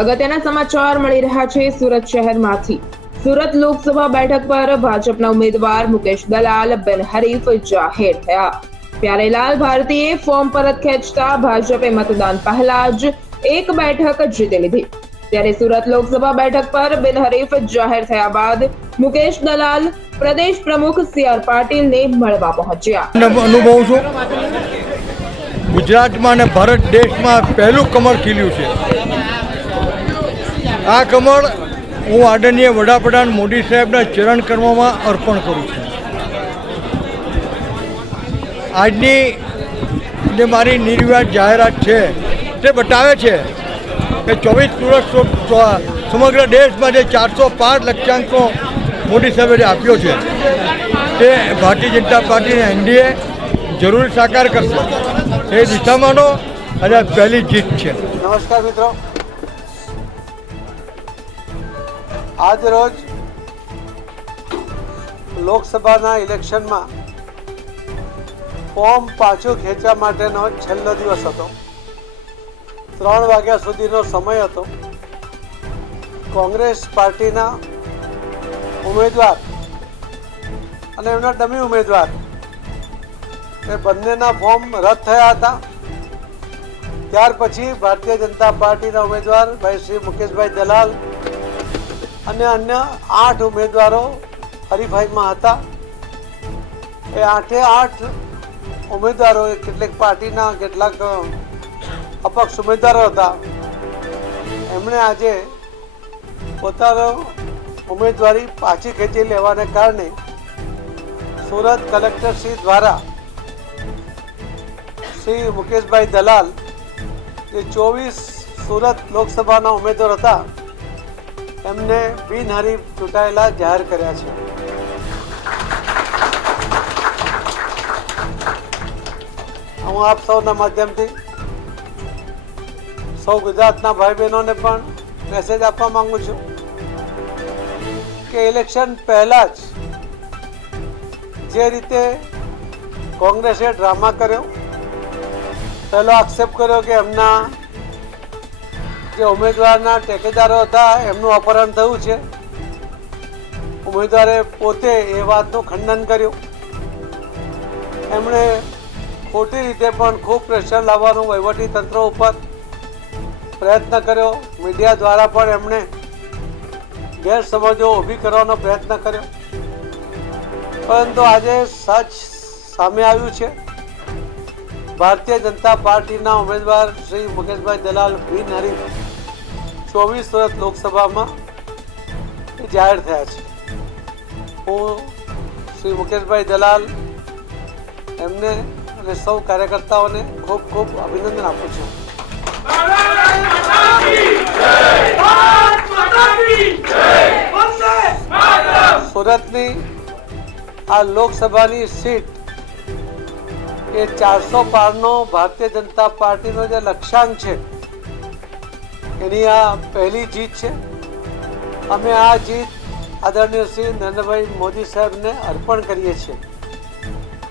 અગત્યના સમાચાર મળી રહ્યા છે સુરત શહેરમાંથી. સુરત લોકસભા બેઠક પર ભાજપના ઉમેદવાર મુકેશ દલાલ બિનહરીફ જાહેર થયા. પ્યારેલાલ ભારતીએ ફોર્મ પરત ખેંચતા ભાજપે મતદાન પહેલા જ એક બેઠક જીતી લીધી. ત્યારે સુરત લોકસભા બેઠક પર બિનહરીફ જાહેર થયા બાદ મુકેશ દલાલ પ્રદેશ પ્રમુખ સી આર પાટીલને મળવા પહોંચ્યા. અનુભવ છું, ગુજરાતમાં અને ભારત દેશમાં પહેલું કમર ખીલ્યું છે. આ કમળ હું આદરણીય વડાપ્રધાન મોદી સાહેબના ચરણ કર્મમાં અર્પણ કરું છું. આજની જે મારી નિર્વ્યાજ જાહેરાત છે, તે બતાવે છે કે ચોવીસ સુરત સમગ્ર દેશમાં જે ચારસો પાંચ લક્ષ્યાંકો મોદી સાહેબે આપ્યો છે, તે ભારતીય જનતા પાર્ટીને એનડીએ જરૂર સાકાર કરશે. એ દિશામાંનો અને પહેલી જીત છે. નમસ્કાર મિત્રો. આજ રોજ લોકસભાના ઇલેક્શનમાં ફોર્મ પાછું ખેંચવા માટેનો છેલ્લો દિવસ હતો. ત્રણ વાગ્યા સુધીનો સમય હતો. કોંગ્રેસ પાર્ટીના ઉમેદવાર અને એમના ડમી ઉમેદવાર એ બંનેના ફોર્મ રદ થયા હતા. ત્યાર પછી ભારતીય જનતા પાર્ટીના ઉમેદવાર ભાઈ શ્રી મુકેશભાઈ દલાલ અને અન્ય આઠ ઉમેદવારો હરીફાઈમાં હતા. એ આઠે આઠ ઉમેદવારો કેટલીક પાર્ટીના કેટલાક અપક્ષ ઉમેદવારો હતા. એમણે આજે પોતાનો ઉમેદવારી પાછી ખેંચી લેવાને કારણે સુરત કલેક્ટર શ્રી દ્વારા શ્રી મુકેશભાઈ દલાલ, જે ચોવીસ સુરત લોકસભાના ઉમેદવાર હતા એમને બિનહરીફ ચૂંટાયેલા જાહેર કર્યા છે. હું આપ સૌના માધ્યમથી સૌ ગુજરાતના ભાઈ બહેનોને પણ મેસેજ આપવા માંગુ છું કે ઇલેક્શન પહેલા જ જે રીતે કોંગ્રેસે ડ્રામા કર્યો, પહેલો આક્ષેપ કર્યો કે એમના જે ઉમેદવારના ટેકેદારો હતા, એમનું અપહરણ થયું છે. ઉમેદવારે પોતે એ વાતનું ખંડન કર્યું. એમણે ખોટી રીતે પણ ખૂબ પ્રેશર લાવવાનું વહીવટી તંત્ર ઉપર પ્રયત્ન કર્યો. મીડિયા દ્વારા પણ એમણે ગેરસમજો ઊભી કરવાનો પ્રયત્ન કર્યો. પરંતુ આજે સચ સામે આવ્યું છે. ભારતીય જનતા પાર્ટીના ઉમેદવાર શ્રી મુકેશભાઈ દલાલ બિનહરીફ ચોવીસ સુરત લોકસભામાં જાહેર થયા છે. હું શ્રી મુકેશભાઈ દલાલ એમને અને સૌ કાર્યકર્તાઓને ખૂબ ખૂબ અભિનંદન આપું છું. સુરતની આ લોકસભાની સીટ એ ચારસો પારનો ભારતીય જનતા પાર્ટીનો જે લક્ષ્યાંક છે, એની આ પહેલી જીત છે. અમે આ જીત આદરણીય શ્રી નરેન્દ્રભાઈ મોદી સાહેબને અર્પણ કરીએ છીએ.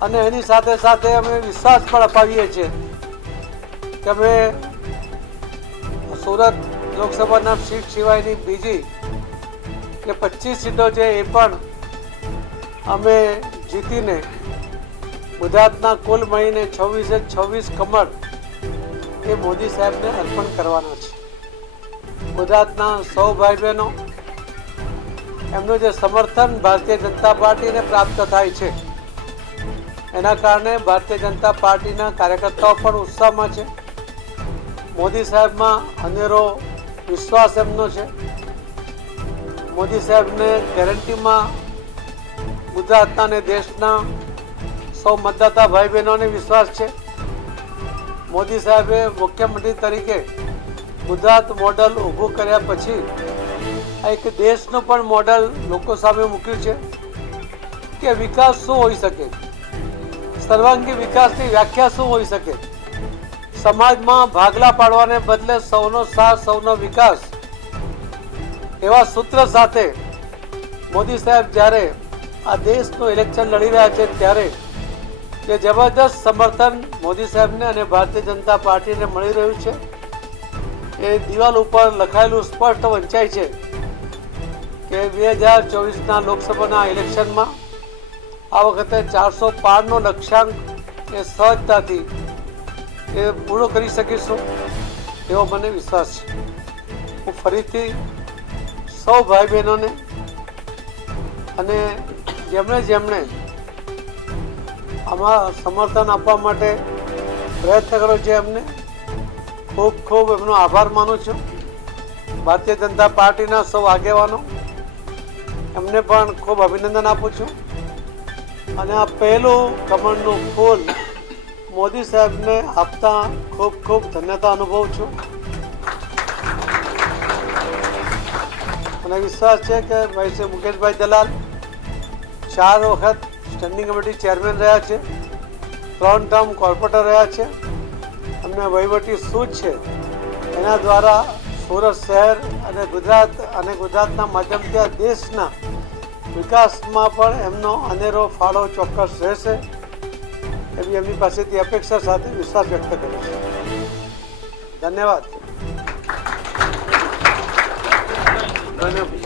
અને એની સાથે સાથે અમે વિશ્વાસ પણ અપાવીએ છીએ કે અમે સુરત લોકસભાના સીટ સિવાયની બીજી કે પચીસ સીટો છે એ પણ અમે જીતીને ગુજરાતના કુલ મહિને છવ્વીસે છવ્વીસ કમળ એ મોદી સાહેબને અર્પણ કરવાના છે. ગુજરાતના સૌ ભાઈ બહેનો એમનું જે સમર્થન ભારતીય જનતા પાર્ટીને પ્રાપ્ત થાય છે, એના કારણે ભારતીય જનતા પાર્ટીના કાર્યકર્તાઓ પણ ઉત્સાહમાં છે. મોદી સાહેબમાં અનેરો વિશ્વાસ એમનો છે. મોદી સાહેબને ગેરંટીમાં ગુજરાતના અને દેશના સૌ મતદાતા ભાઈ બહેનોને વિશ્વાસ છે. મોદી સાહેબે મુખ્યમંત્રી તરીકે ગુજરાત મોડલ ઊભું કર્યા પછી એક દેશનું પણ મોડલ લોકો સામે મૂક્યું છે કે વિકાસ શું હોઈ શકે? સર્વાંગી વિકાસની વ્યાખ્યા શું હોઈ શકે? સમાજમાં ભાગલા પાડવાને બદલે સૌનો સાથ, સૌનો વિકાસ એવા સૂત્ર સાથે મોદી સાહેબ જ્યારે આ દેશનું ઇલેક્શન લડી રહ્યા છે ત્યારે કે જબરદસ્ત સમર્થન મોદી સાહેબને અને ભારતીય જનતા પાર્ટીને મળી રહ્યું છે. એ દિવાલ ઉપર લખાયેલું સ્પષ્ટ વંચાય છે કે બે હજાર ચોવીસના લોકસભાના ઇલેક્શનમાં આ વખતે ચારસો પારનો લક્ષ્યાંક એ સહજતાથી એ પૂરો કરી શકીશું એવો મને વિશ્વાસ છે. હું ફરીથી સૌ ભાઈ બહેનોને અને જેમણે જેમણે આમાં સમર્થન આપવા માટે પ્રયત્ન કર્યો છે એમને. ખૂબ ખૂબ એમનો આભાર માનું છું. ભારતીય જનતા પાર્ટીના સૌ આગેવાનો, એમને પણ ખૂબ અભિનંદન આપું છું. અને આ પહેલું કમળનું ફૂલ મોદી સાહેબને આપતા ખૂબ ખૂબ ધન્યતા અનુભવું છું. મને વિશ્વાસ છે કે ભાઈ શ્રી મુકેશભાઈ દલાલ ચાર વખત સ્ટેન્ડિંગ કમિટી ચેરમેન રહ્યા છે. ત્રણ ટર્મ કોર્પોરેટર રહ્યા છે. અમને વહીવટી શું છે? એના દ્વારા સુરત શહેર અને ગુજરાત અને ગુજરાતના માધ્યમથી આ દેશના વિકાસમાં પણ એમનો અનેરો ફાળો ચોક્કસ રહેશે. એવી એમની પાસેથી અપેક્ષા સાથે વિશ્વાસ વ્યક્ત કરું છું. ધન્યવાદ ધન્યવાદ.